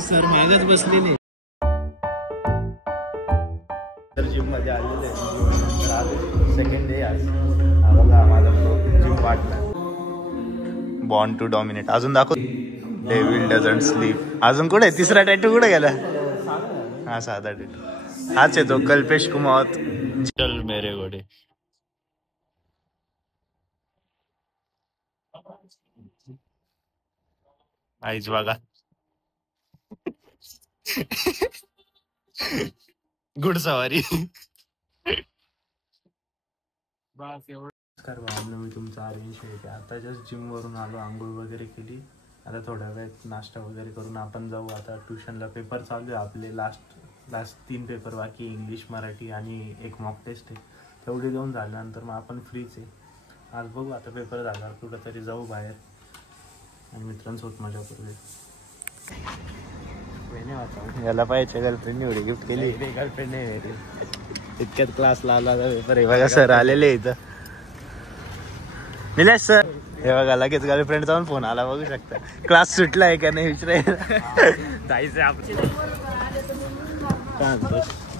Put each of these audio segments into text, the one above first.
Sir मागच बसलेले. तर जिम मध्ये आलेले आज सेकंड डे. आज बघा माझा gym partner born to dominate. अजून दाखव. Devil doesn't sleep. अजून कुठे तिसरा टॅटू कुठे गेला? हा साधा टॅटू हाच आहे तो कल्पेश कुमावत. चल मेरे घोडे. आईच बघा. घुडसवारी. नमस्कार भावना, मी तुमचा आर्यन शेळके. आता जस्ट जिम वरून आलो, आंघोळ वगैरे केली. आता थोड्या वेळात नाश्ता वगैरे करून आपण जाऊ आता ट्युशनला. पेपर चालू आहे आपले. लास्ट 3 पेपर बाकी. इंग्लिश, मराठी आणि एक मॉक टेस्ट आहे. तेवढे देऊन झाल्यानंतर मग आपण फ्रीच आहे. आज बघू आता पेपर झाला कुठं तरी जाऊ बाहेर आणि मित्रांसोबत मजा करूया. याला पाहिजे गर्लफ्रेंड एवढी गिफ्ट केली. गर्लफ्रेंड नाही इतक्यात क्लास लावला पेपर. हे बघा सर आलेले इथं. निलेश सर हे बघा लगेच गर्लफ्रेंड जाऊन फोन आला. बघू शकता क्लास सुटला आहे का नाही विचारायला. जायचं आपण.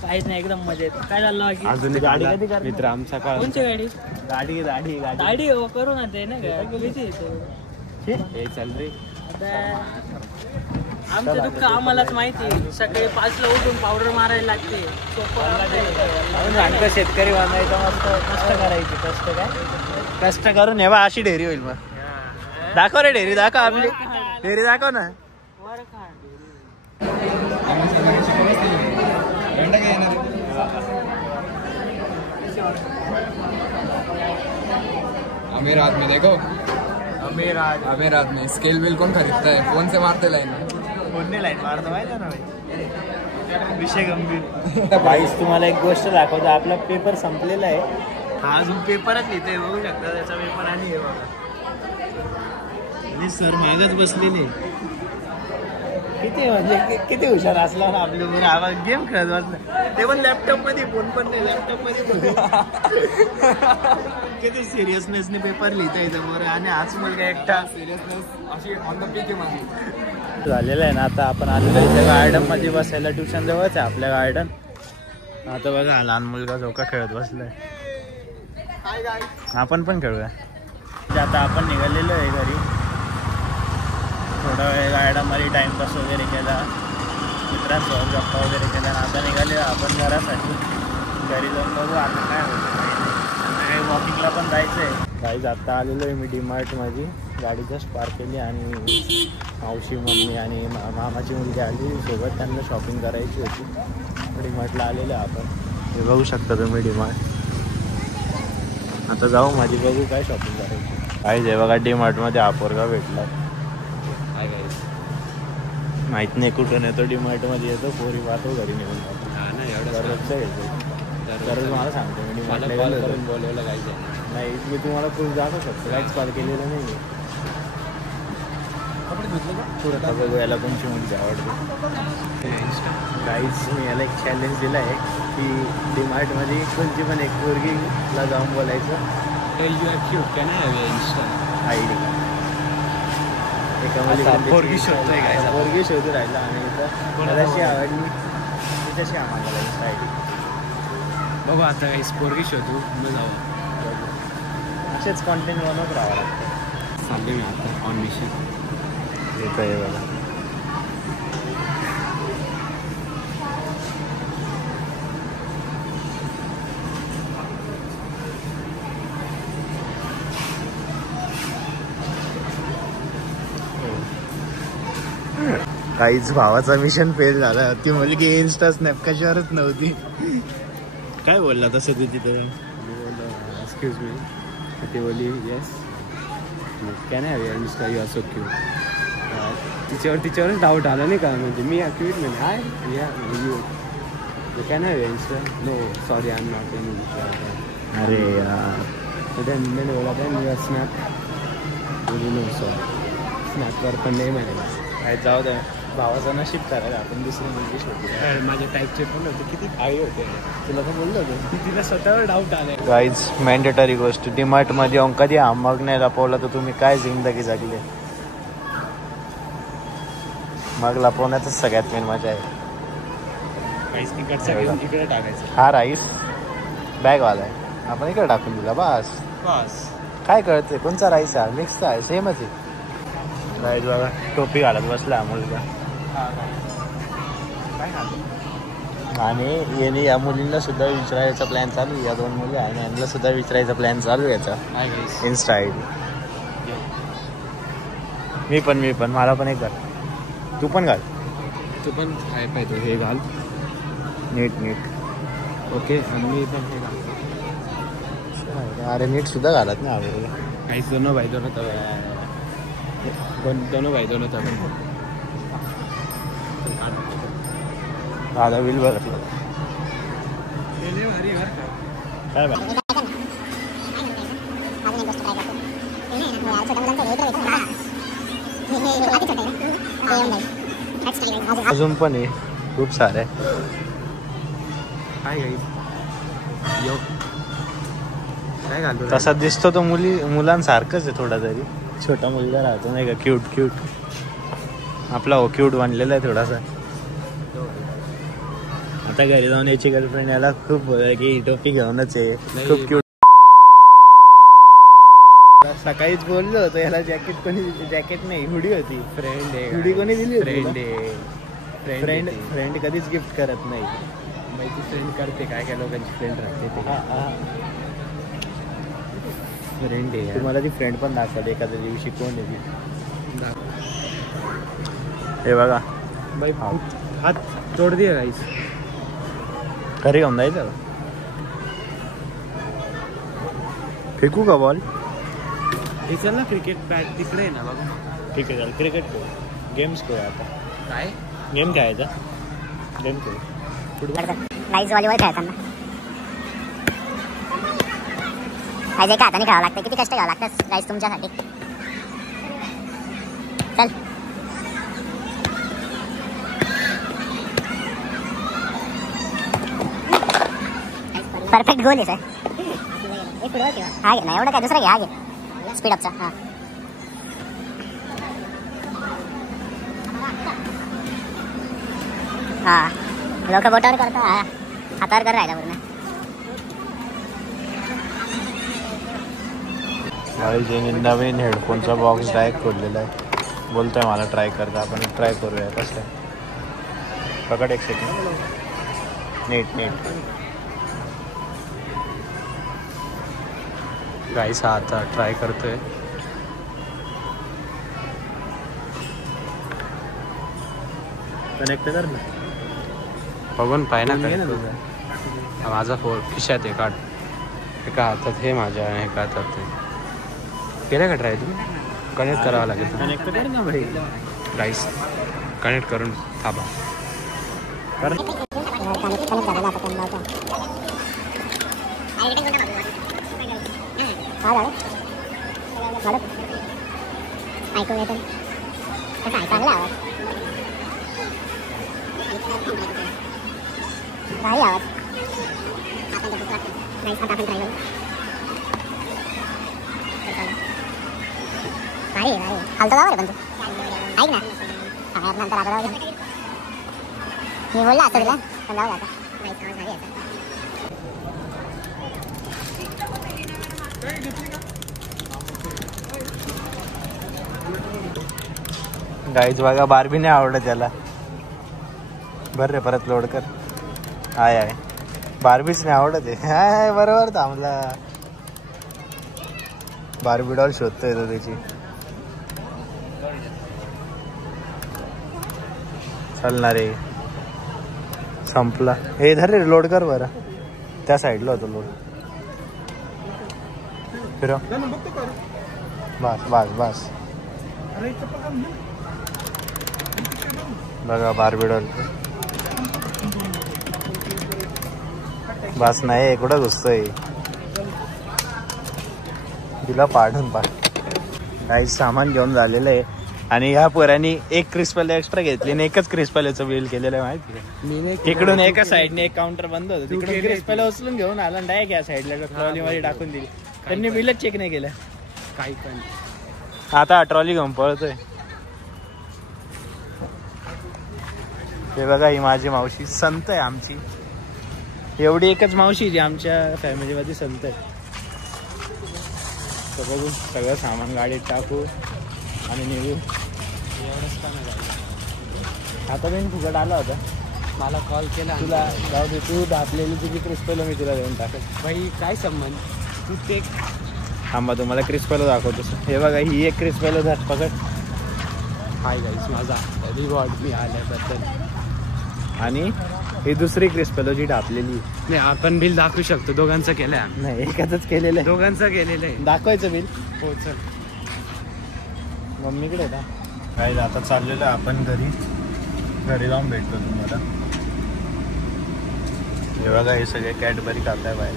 काहीच नाही, एकदम मजेत. काय चाललं बाकी? अजून गाडी कधी कर मित्र आमचा का? कोणची गाडी? गाडी गाडी गाडी हो करू ना ते ना किती हे चल रे. आमचं दुःख आम्हालाच माहिती. सकाळी 5ला उठून पावडर मारायला लागते. सांगतो शेतकरी बांधायचं मस्त कष्ट करायचे. कष्ट काय कष्ट करून हे बा अशी डेअरी होईल. मग दाखव रे डेअरी दाखव. आपली डेअरी दाखव ना. अमीर आदमी देखो. अमीर आदमी स्केल बिल कौन खरीदता है? फोन से मारते लाइन. फोन ने लाईन मारतो माहिती ना. विषय गंभीर. भाईस तुम्हाला एक गोष्ट दाखवतो. आपला पेपर संपलेला आहे. हा अजून पेपरच लिहितोय. बघू शकता त्याचा पेपर. आणि हे बघा आणि सर मागच बसलेले. किती म्हणजे किती हुशार असला ना आपल्या आवाज. गेम खेळत वाटलं ते पण लॅपटॉप मध्ये. फोन पण नाही लॅपटॉप मध्ये. किती सिरियसनेसने पेपर लिहिता समोर. आणि आज मुलगा एकटा सिरियसनेस अशी ऑन द पीक आहे झालेलं आहे ना. आता आपण आलेलो इथे गार्डन मध्ये बसायला. ट्युशन जवळच आहे आपल्या गार्डन. आता बघा लहान मुलगा झोका खेळत बसलाय. आपण पण खेळूया. आता आपण निघालेलो आहे घरी. थोडा वेळ गार्डनमध्ये टाइमपास वगैरे केला. मित्रांसोबत गप्पा वगैरे केला. आता निघाले आपण घरासाठी. घरी जाऊन बघू आता काय होतं. काही वॉकिंगला पण जायचं आहे. गाईज आता आलेलो आहे मी डीमार्ट माझी. गाडी जस्ट पार्क केली आणि मावशी मम्मी आणि मामाची मुलगी आली सोबत. त्यांना शॉपिंग करायची होती. डीमार्टला आलेलं आपण. हे बघू शकता तुम्ही डीमार्ट. आता जाऊ माझी बघू काय शॉपिंग करायची. पाहिजे बघा डीमार्टमध्ये आपोरगा भेटला. माहित नाही कुठून येतो. डीमार्टमध्ये येतो. पोरी पाहतो घरी निघून जातो. दररोज मला सांगतो मी डीमार्टला बोलवलं काय नाही. मी तुम्हाला प्रूफ दाखवू शकतो. काहीच कॉल केलेलं नाही. बघू याला कोणची मुलगी आवडते. गाईज मी याला एक चॅलेंज दिला आहे की डीमार्टमध्ये कोणती पण एक पोरगीला जाऊन बोलायचं. आयडी एका मुलीला पोरगी शोधतोय काय. पोरगी शोधू राहिला आणि त्याची आवडली त्याच्याशी आम्हाला जायचं आयडी. बघू आता काही पोरगी शोधू मग जाऊ. असेच कॉन्टेंट बनवत राहावं लागतं. चालले मी आता ऑन मिशन. येतं आहे बघा. काहीच भावाचा मिशन फेल झाला. ती मुलगी इन्स्टा स्नॅप कशावरच नव्हती. काय बोलला तसं तू तिथे? Excuse me. ती बोली yes can have your insta you are so cute. तिच्यावरच डाऊट आला नाही का. म्हणजे मी क्यूट म्हणजे hi ya you can have your insta. No sorry I am not in. अरे यार. मैंने बोला था युअर स्नॅप. नो सॉरी स्नॅपवर पण नाही म्हणे. काय जाऊ द्या. भावाचं नशीब करायला आपण दुसरी मुलगी शोधू. माझ्या टाईपचे पण होते. किती आई होते. तुला तर बोललो होतो. तिला स्वतःवर डाऊट आलाय. गाईज मॅन्डेटरी गोष्ट. डीमार्टमध्ये येऊन कधी मग नाही लपवला तर तुम्ही काय जिंदगी जगली. मग लपवण्यातच सगळ्यात मेन मजा आहे. इकडे टाकायचं. हा राईस बॅगवाला आहे, आपण इकडे टाकून दिला बस. काय कळते कोणचा राईस आहे? मिक्सचा आहे, सेमच आहे. राईस बघा टोपी घालत बसला मुलगा. आणि याने या मुलींना सुद्धा विचारायचा प्लॅन चालू आहे. या 2 मुली आणि यांना सुद्धा विचारायचा प्लॅन चालू आहे याचा इन्स्टा आय डी. मी पण मला पण एक घाल. तू पण घाल. तू पण काय पाहिजे हे घाल नीट. ओके. आणि मी पण हे घालतो. अरे नीट सुद्धा घालत नाही आवडलं. काहीच दोनों भाई दोनों दादा बिल बघितलं काय बाय. अजून पण आहे खूप सारे. काय घालतो तसा दिसतो तो मुलांसारखंच आहे थोडा तरी. छोटा मुलगा राहतो नाही का क्यूट. आपला हो क्यूट बनलेला आहे थोडासा. आता घरी जाऊन याची गर्लफ्रेंड याला खूप की टोपी घेऊनच आहे. खूप क्यूट. सकाळीच बोललो होतो याला जॅकेट नाही हुडी होती. फ्रेंड आहे. हुडी कोणी दिली? फ्रेंड फ्रेंड कधीच गिफ्ट करत नाही. माहिती फ्रेंड करते काय लोकांची फ्रेंड राहते ते. फ्रेंड आहे. तुम्हाला ती फ्रेंड पण दाखवली एखाद्या दिवशी कोण आहे ती. हे बघा बाई हात तोड दे राईस. घरी घेऊन जायचं. फेकू का बॉल? हे चल ना क्रिकेट बॅट तिकडे आहे ना बघा. ठीक आहे चल क्रिकेट खेळू. गेम्स खेळू आता. काय गेम खेळायचा? गेम खेळू. फुटबॉल राईस व्हॉलीबॉल खेळताना पाहिजे का हाताने खेळावं लागतं. किती कष्ट घ्यावं लागतं राईस तुमच्यासाठी. चल परफेक्ट गोल आहे सर. हा घे ना एवढं काय दुसरा घे. हा घे स्पीड अपचा. हा लोक बोटावर करता हातावर कर राहिला पूर्ण. नवीन हेडफोनचा बॉक्स डायरेक्ट खोललेला आहे. बोलतोय मला ट्राय करता. आपण ट्राय करूया कसं आहे. पकड एक सेकंड. नीट गाईस हा आता ट्राय करतोय. कनेक्ट कर ना. बघून पाय ना. तुझा माझा फोन खिशात आहे. काढ. एका हातात हे माझ्या आणि एका हातात ते. केलं का ट्राय? तुम्ही कनेक्ट करावं लागेल. कनेक्ट कर ना भाई. गाईस कनेक्ट करून थांबा. ऐकून येतं कसं आहे? चांगला आवाज. भारी आवाज. नाही आता आपण ट्राय करू. भारी हालतो का बरं पण तू? ऐक ना नंतर आता जाऊ. मी बोलला असं तुला पण जाऊ आता. नाही आवाज भारी आहे. गाईज बघा बार्बी नाही आवडत त्याला. बरं रे परत लोड कर. आहे बार्बीच नाही आवडत आहे. हाय बरोबर थांबला. बार्बी डॉल शोधतोय तो त्याची. चालणार रे संपला. हे धर रे लोड कर बरं. त्या साईडला होतं लोड. फिरव बस. बघा बार्बी डॉल बस नाही. कुठं घुसतोय तिला पाठवून काही सामान घेऊन झालेलं आहे. आणि ह्या पोरांनी एक क्रिस्पल एक्स्ट्रा घेतली आणि एकच क्रिस्पलचं बिल केलेलं आहे माहिती आहे. इकडून एका साईडने एक काउंटर बंद होतं. तिकडून क्रिस्पल उचलून घेऊन आला डायरेक्ट या साईडला ट्रॉलीमध्ये टाकून दिली. त्यांनी बिलच चेक नाही केलं काही पण. आता ट्रॉली घेऊन पळतोय. हे बघा ही माझी मावशी संत आहे आमची. एवढी एकच मावशी जी आमच्या फॅमिलीमध्ये संत आहे. तर बघू सगळं सामान गाडीत टाकू आणि निघू. एवढंच का नाही गाडी. आता मी फुकट आला होता. मला कॉल केला तुला जाऊ दे, तू दाबलेली तुझी क्रिस्पल मी तुला देऊन टाकेल. बाई काय संबंध. तू ते थांबा तुम्हाला क्रिस्पल दाखवतो. हे बघा ही एक क्रिस्पल धर पकड. हाय गाईस माझा रिवॉर्ड मी आल्याबद्दल. आणि ही दुसरी क्रिस्पल जी डापलेली. नाही आपण बिल दाखवू शकतो. दोघांचं केलंय आम्ही. नाही एकाच केलेलं आहे. दोघांचं केलेलं आहे. दाखवायचं बिल. हो चल मम्मीकडे का काय. आता चाललेलं आपण घरी जाऊन भेटतो तुम्हाला. हे बघा हे सगळे कॅडबरी खाताय बाहेर.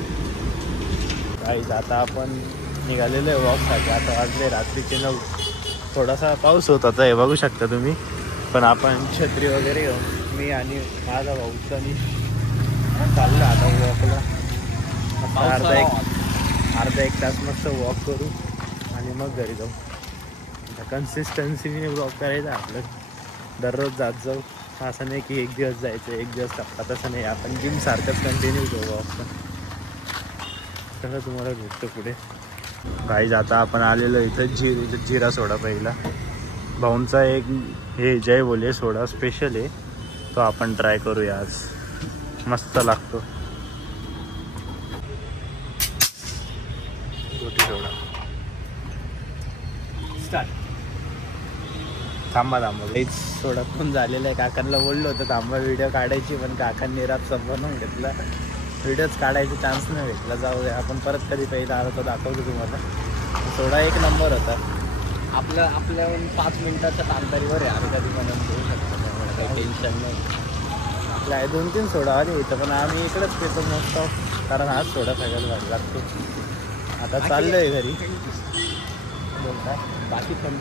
काहीच आता आपण निघालेलो आहे वॉकसाठी. आता वाजले रात्रीचे 9. थोडासा पाऊस होत होता हे बघू शकता तुम्ही. पण आपण छत्री वगैरे घेऊन मी आणि माझा भाऊचा आणि चाललो आता वॉकला. अर्धा एक तास मस्त वॉक करू आणि मग घरी जाऊ. कन्सिस्टन्सीने वॉक करायचं आपलं. दररोज जात जाऊ. असं नाही की एक दिवस जायचं एक दिवस टाकता. तसं नाही. आपण जिम सारखंच कंटिन्यू करू वॉक. कसं तुम्हाला भेटतो पुढे. काही आता आपण आलेलो इथं जिरा सोडा पहिला. भाऊंचा एक हे जय बोले सोडा स्पेशल आहे. तो आपण ट्राय करूया आज. मस्त लागतो. रोटी सोडा स्टार्ट. थांबा हेच सोडा पण झालेलं आहे. काकांना बोललो होतं थांबा व्हिडिओ काढायची. पण काकांनी रात बनवून घेतला. व्हिडिओच काढायचा चान्स नाही भेटला. जाऊ द्या आपण परत कधी पहिला आलो तर दाखवतो तुम्हाला. सोडा एक नंबर होता. आपल्याहून 5 मिनिटाच्या तांतरीवर आहे. आम्ही कधी बनवून घेऊ शकतो. काही टेन्शन नाही. आपल्या 2-3 सोडा आले इथं. पण आम्ही इकडेच पेतो मोस्ट ऑफ. कारण हाच सोडा सगळ्यात भारी लागतो. आता चाललंय घरी. बोलता बाकी पण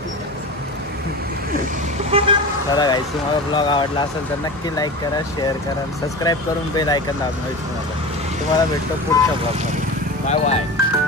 चला गाईस तुम्हाला ब्लॉग आवडला असेल तर नक्की लाईक करा, शेअर करा आणि सबस्क्राईब करून बेल आयकॉन दाबून विसरू नका. तुम्हाला भेटतो पुढच्या ब्लॉगमध्ये. Bye bye.